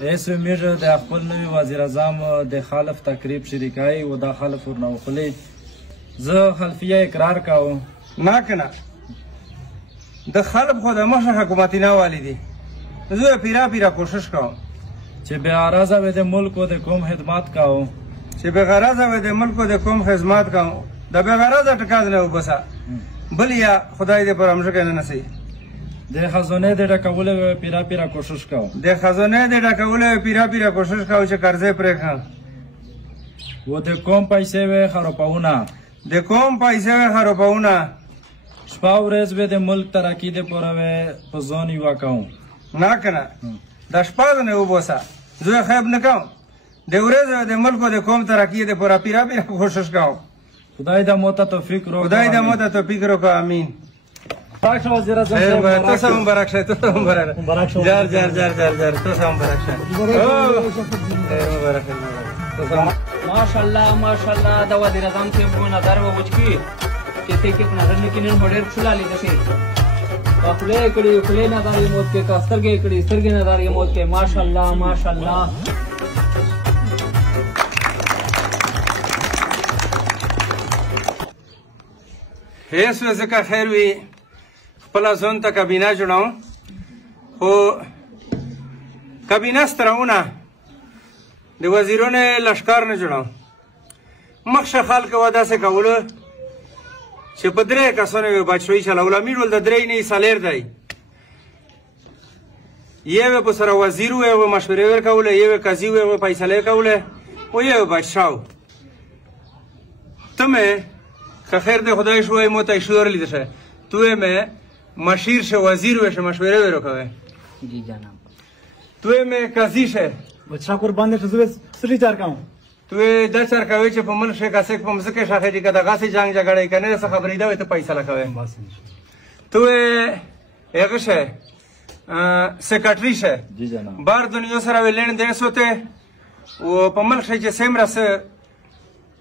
رئیس امیر د خپل نوي وزیر اعظم د خلف تقریب شریکای و دا خلف ورنه وخلی زه خلفیه اقرار کوم نه کنه د خلف خو د مخه حکومتي نه والی دي زه پیرا کوشش کوم چې بې غرضه وي د ملک و د قوم خدمت کوم چې بې غرضه وي د ملک و د قوم خدمت کوم د بې غرضه ټکا نه وبسه بل یا خدای دې پر همشکه نه نسی د خزانه د ډکولو پیرا کوشش کوم د خزانه د ډکولو پیرا کوشش کوم چې قرضې پرې کړم و د قوم پیسې وي خرابونه د قوم پیسې وي خرابونه شپه ورځ به د ملک ترقی د پوره په ځان یو کوم نه کنه د شپه نه وبوسه زه خیب نه کوم د ورځ د ملک او د قوم ترقی د پوره پیرا کوشش کوم خدای د موته توفیق رو خدای د موته توفیق رو کو امین پاک وزیر اعظم تو سم مبارک شه تو سم مبارک شه جار تو سم مبارک شه مبارک ماشاءالله د وزیر اعظم صاحب نظر وچکی چې ته کې نظر نکینن هډر خلالي دشي خپل کړي خپل نظر یې موت کې کاسترګې کړي سترګې نظر یې موت کې ماشاءالله هیڅ ځکه خیر وي خپل ځون ته کابینه جوړاو خو کابینه سترونه د وزیرونو لشکار نه جوړاو مخشه خلک ودا سه کولو چې په درې کسانو یو بچوي چلول امیر ول د درې نه سالیر دی یو په سره وزیر و مشورې ورکول یو قاضي و فیصله کوله او یو بچاو تمه که خیر د خدای شوی مو ته شور لیدل شه تو مه مشیر شه وزیر و شه مشوره ورکوي جی جناب تو مه قاضي شه بچا قربان دې زه سری چار کوم تو دا چر کوي چې په ملک شه کاسه په مزکه شاخه دي کدا غاسي جنگ جګړه کنه څه خبرې دا ته پیسې لګوي تو هغه شه سیکریټری شه جی جناب بار دنیا سره ولین دې سوته او په ملک شه چې سیمره سره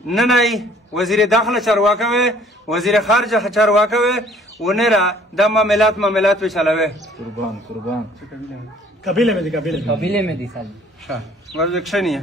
نه وزیر داخله چارواکه وي وزیر خارجه چارواکه وي ونرا د معاملات په چلاوي قربان قبیله مې دي قبیله مې دي سال ورځ کښنیه